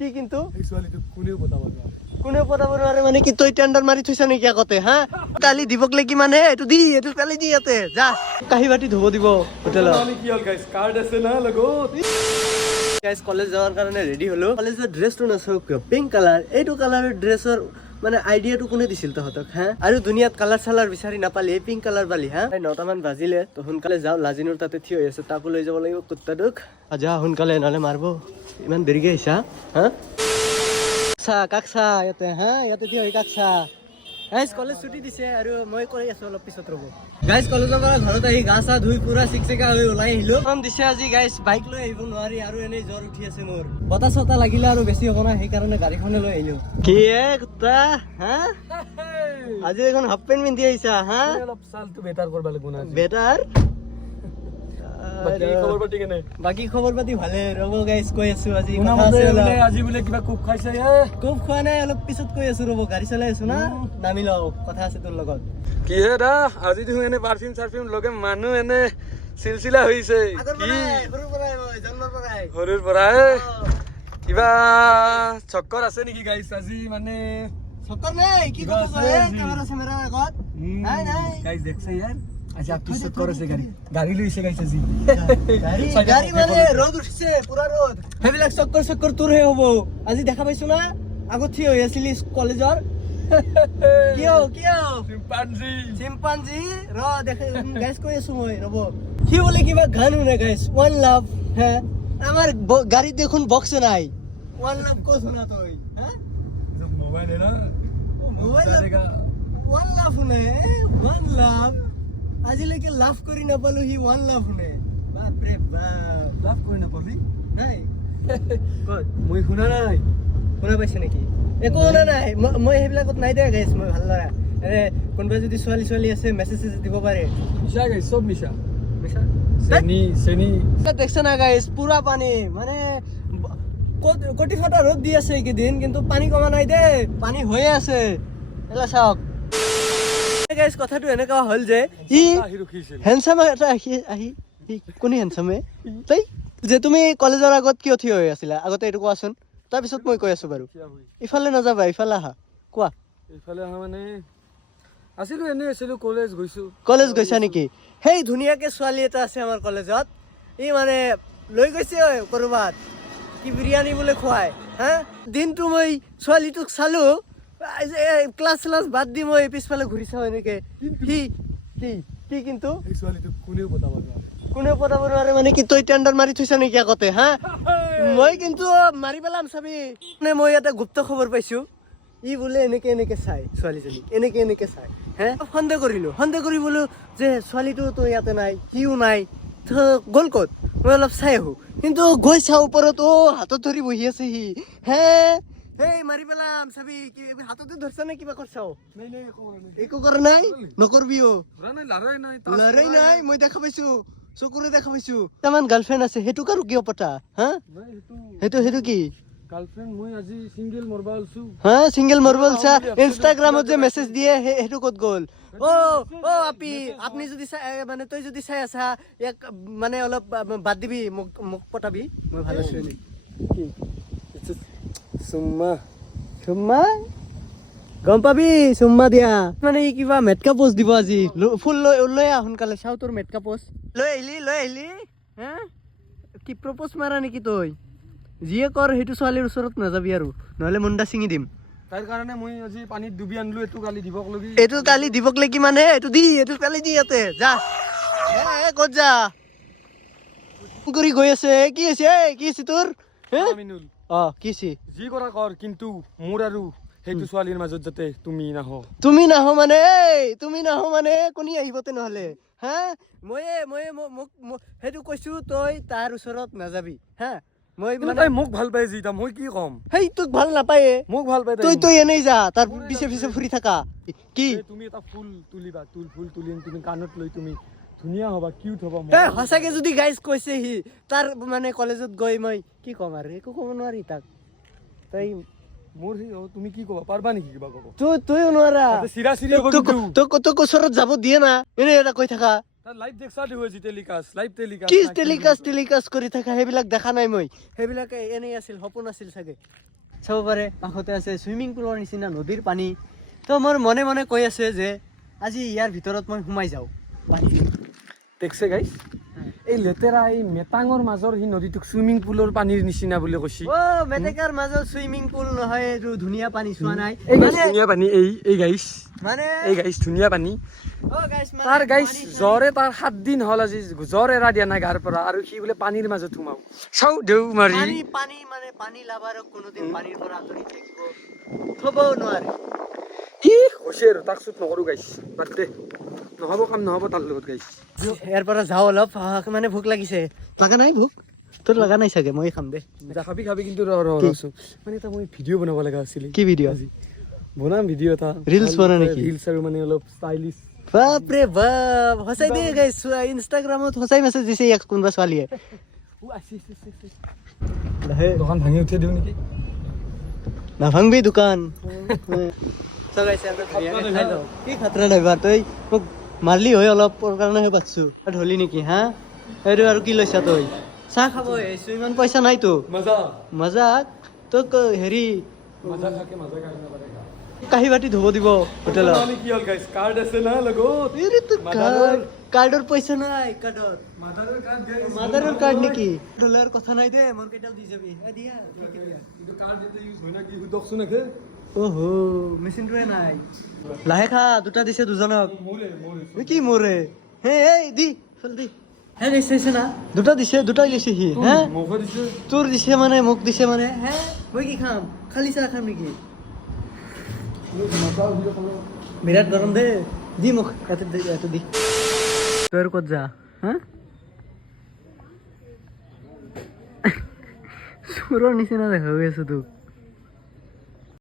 কি কিন্তু এই ছোৱালীটোক কোনেও পতাব নোৱাৰে কোনে পতাব নোৱাৰে মানে কি তই টেন্ডাৰ মাৰি থৈছ নেকি আগতে হা কালি দিবক লাগি মানে এইটো কালি দি ইয়াতে যা কাঁহী বাতি ধুব দিব হোটেলত আমি কি হ'ল গাইছ কাৰ্ড আছে না লগত গাইছ কলেজ যাওয়াৰ কাৰণে ৰেডি হলো কলেজৰ ড্ৰেছটো নাচাওক কিয় পিংক কালাৰ এইটো কালাৰৰ ড্ৰেছৰ মানে আইডিয়াটো কোনে দিছিল তহঁতক হা আৰু দুনিয়াত কালাৰ চালাৰ বিচাৰি নাপালি এই পিংক কালাৰ পালি হা 9টামান বাজিলে তো সোনকালে যাওঁ লাজিনুৰ তাতে থিয় হৈ আছে তাকো লৈ যাব লাগিব কুত্তাটোক যা সোনকালে নহ'লে মাৰিব ইমান দেৰিকে আহিছা হা কাকচা ইয়াতে হা ইয়াতে থিয় হৈ কাকচা গাইজ কলেজ ছুটি দিছে আৰু মই কৰি আছো অলপ পিছত ৰ'ব গাইজ কলেজৰ পৰা ঘৰত আহি গা চা ধুই পুৰা চিকচিকা হৈ ওলাই আহিলো দিছে আজি গাইজ বাইক লৈ আহিব নোৱাৰি আৰু এনেই জ্বৰ উঠি আছে মোৰ বতাহ চতাহ লাগিলে আৰু বেছি হ'ব না সেইকাৰণে গাড়ীখনে লৈ আহিলো কি কুত্তা হা আজি এখন হাফ পেণ্ট পিন্ধি আহিছা হা অলপ চালটো বেটাৰ কৰিব লাগিব না বেটাৰ বাকী খবৰ পাতি ভালে ৰ'ব গাইজ কৈ আছো আজি আজি বোলে কিবা কোব খাইছে খুব খোৱা নাই অলপ পিছত কৈ আছো ৰ'ব গাড়ী চলাই আছো না নামি লওঁ কথা আছে তোৰ লগত কি হে দা আজি দেখোন এনে পাৰফিউম চাৰফিউম লগে মানুহ এনে চিলচিলা হৈছে সৰুৰ পৰাই কিবা চক্কৰ আছে নেকি গাইছ আজি মানে চক্কৰ নাই কি কেমেৰা চেমেৰা আগত নাই গাইছ দেখছে ইয়াৰ আজি আপনি চক্কৰ আছে গাড়ী লৈছে গাইছ আজি গাড়ী মানে ৰ'দ উঠিছে পুৰা ৰ'দ সেইবিলাক চক্কৰ তোৰহে হ'ব আজি দেখা পাইছো না আগত থিয় হৈ আছিলি কলেজৰ কিয় চিম্পাঞ্জি দেখে গাইছ কৈ আছো মই ৰ'ব কি বোলে কিবা গান শুনে গাইছ ওৱান লাভ হে আমাৰ গাড়ীত দেখোন বক্স নাই ওৱান লাভ ক'ত শুনা তই হা মোবাইল না ওৱান লাভ শুনে ওৱান লাভ আজিলৈকে লাভ কৰি নাপালো সি ওৱান লাভ শুনে বাপৰে বাপ লাভ কৰি নাপালি নাই মই শুনা নাই শুনা পাইছে নেকি একো শুনা নাই মই সেইবিলাকত নাই দে গাইছ মই ভাল ল'ৰা এনে কোনোবাই যদি ছোৱালী আছে মেছেজ দিব পাৰে মিছা গাইছ চব মিছা মিছা চেনি দেখছে না গাইছ পুৰা পানী মানে কোটি ফটা ৰ'দ দি আছে এইকেইদিন কিন্তু পানী কমা নাই দে পানী হৈয়ে আছে এলা চাওক গাইছ কথাটো এনেকুৱা হ'ল যে ই হেণ্ডচাম এটা আহি কোনে হেণ্ডচামে তই যে তুমি কলেজৰ আগত কিয় থিয় হৈ আছিলা আগতে এইটো কোৱাচোন তাৰপিছত মই কৈ আছো বাৰু ইফালে নাযাবা ইফালে আহা কোৱা ইফালে আহা মানে আছিলো এনে আছিলো কলেজ গৈছা নেকি সেই ধুনীয়াকে ছোৱালী এটা আছে আমাৰ কলেজত ই মানে লৈ গৈছে ক'ৰবাত কি বিৰিয়ানী বোলে খুৱাই হা দিনটো মই ছোৱালীটোক চালো ক্লাছ বাদ দি মই পিছফালে ঘূৰি চাওঁ এনেকে কি কিন্তু এই ছোৱালীটোক কোনেও পতাব নোৱাৰে মানে কি তই টেন্ডাৰ মাৰি থৈছ নেকি আগতে হা মই কিন্তু মাৰি পেলাম চাবি মানে মই এটা গুপ্ত খবৰ পাইছো ই বোলে এনেকে চাই ছোৱালীজনী এনেকে চাই হে সন্দেহ কৰি বোলো যে ছোৱালীটো তো ইয়াতে নাই সিও নাই গ'ল ক'ত মই অলপ চাই আহো কিন্তু গৈ চাওঁ ওপৰত হাতত ধৰি বহি আছে সি হে মাৰি পেলাম চাবি হাততে ধৰছা নে কিবা কৰছাও একো কৰা নাই নকৰবিও লৰাই নাই মই দেখা পাইছো চকুৰে দেখা পাইছো তামান গাৰ্লফ্ৰেণ্ড আছে সেইটো কাৰো কিয় পতা হা সেইটো কি গাৰ্লফ্ৰেণ্ড মই আজি সিঙ্গেল মৰবা আলছো হা সিঙ্গেল মৰবল চা ইনষ্টাগ্ৰামত যে মেছেজ দিয়ে সেইটো ক'ত গ'ল আপনি যদি মানে তই যদি চাই আছা এক মানে অলপ বাদ দিবি মোক পটাবি মই ভাল আছো কি চুম্মা গম পাবি চুম্মা দিয়া মানে কিবা মেটকা পোষ্ট দিব আজি ফুল লৈ আহ সোনকালে চাও তোৰ মেটকা পোষ্ট লৈ আহিলি হা কি প্ৰপ'জ মাৰা নেকি তই যিয়ে কৰ সেইটো ছোৱালীৰ ওচৰত নাযাবি আৰু নহ'লে মুণ্ডা ছিঙি দিম তাৰ কাৰণে মই আজি পানীত ডুবি আনলো এইটো কালি দিবক লাগি মানে এইটো কালি দি ইয়াতে যা ক'ত যা কৰি গৈ আছে কি আছে তোৰ মিনুল কিছি যি কৰা কৰ কিন্তু মোৰ আৰু সেইটো ছোৱালীৰ মাজত যাতে তুমি নাহ মানে কোনি আহিব তেনেহ'লে হা মই সেইটো কৈছো তই তাৰ ওচৰত নাযাবি হা মই মানে মোক ভাল পাই জিতা মই কি কম সেই তোক ভাল নাপায়ে মোক ভাল পাই তই এনেই যা তাৰ পিছে ফুৰি থাকা কি তুমি এটা ফুল তুলিবা ফুল তুলি তুমি কাণত লৈ তুমি ধুনীয়া হবা কিউট হবা সঁচাকে যদি গাইজ কৈছে সি তাৰ মানে কলেজত গৈ মই কি ক'ম আৰু একো ক'ব নোৱাৰি তাক তই মোৰ তুমি কি ক'বা পাৰবা নেকি কিবা ক'ব তইও নোৱাৰা চিৰা তোক ওচৰত যাব দিয়ে না এনে এটা কৈ থাকা তাৰ লাইভ দেখছা দিও আজি টেলিকাষ্ট লাইভ টেলিকাষ্ট কি টেলিকাষ্ট কৰি থাকা সেইবিলাক দেখা নাই মই সেইবিলাকে এনেই আছিল সপোন আছিল চাগে চাব পাৰে কাষতে আছে চুইমিং পুলৰ নিচিনা নদীৰ পানী তো মোৰ মনে মনে কৈ আছে যে আজি ইয়াৰ ভিতৰত মই সোমাই যাওঁ দেখছে গাইছ এই লেতেৰা এই মেটাঙৰ মাজৰ সি নদীটোক চুইমিং পুলৰ পানীৰ নিচিনা বুলি কৈছি অ মেটেকাৰ মাজত চুইমিং পুল নহয় এইটো ধুনীয়া পানী চোৱা নাই এই গাইছ ধুনীয়া পানী এই গাইছ মানে এই গাইছ ধুনীয়া পানী অ গাইছ তাৰ গাইছ জ্বৰে তাৰ 7 দিন হ'ল আজি জ্বৰ এৰা দিয়া নাই গাৰ পৰা আৰু সি বোলে পানীৰ মাজত সোমাও চাও দেউ মাৰি পানী মানে পানী লাভাৰক কোনোদিন পানীৰ পৰা আঁতৰি থাকিব থবও নোৱাৰে ই হৈছে আৰু তাক চুট নকৰো গাইছ বাদ দে নহ'ব কাম নহ'ব তাৰ লগত গাইছ ইয়াৰ পৰা যাওঁ অলপ মানে ভোক লাগিছে লগা নাই ভোক তোৰ লগা নাই চাগে মই খাম দে যা খাবি কিন্তু ৰছো মানে এটা মই ভিডিঅ' বনাব লগা আছিল কি ভিডিঅ' আজি বনাম ভিডিঅ' এটা ৰিলছ বনা নেকি ৰিলছ আৰু মানে অলপ ষ্টাইলিছ বাপৰে বাপ সঁচাই দে গাইছ ইনষ্টাগ্ৰামত সঁচাই মেছেজ দিছে ইয়াক কোনোবা ছোৱালীয়ে দোকান ভাঙি উঠিয়াই দিওঁ নেকি নাভাংবি দোকান কি খাতৰা ড্ৰাইভাৰ তই মোক মাৰলি হয় অলপ কাৰণেহে পাতছো ধলি নেকি হা এইটো আৰু কি লৈছা তই চাহ খাব আহিছো ইমান পইচা নাইতো মজা মজাক তোক হেৰি মজা খাকে মজা কাঢ়ি নাপাৰে কাঁহী বাতি ধুব দিব হোটেলত কি হ'ল গাইছ কাৰ্ড আছে না লগত কাৰ্ডৰ পইচা নাই কাৰ্ডৰ মাদাৰৰ কাৰ্ড গাইছ মাদাৰৰ কাৰ্ড নেকি ডলাৰ কথা নাই দে মোৰ কেইটাও দি যাবি দিয়া কিন্তু কাৰ্ড এটা ইউজ হয় না কি সুধকচোন একে ওহো মেচিনটোৱে নাই লাহে খা দুটা দিছে দুজনক মোৰে কি মোৰে হে এই দি জলদি হে দিছে না দুটা দিছে দুটাই লৈছে সি হে মোকে দিছে তোৰ দিছে মানে মোক দিছে মানে হে মই কি খাম খালি চাহ খাম নেকি বিৰাট গৰম দে দি মোক ইয়াতে দি তই আৰু ক'ত যা হা চোৰৰ নিচিনা দেখা হৈ আছো তোক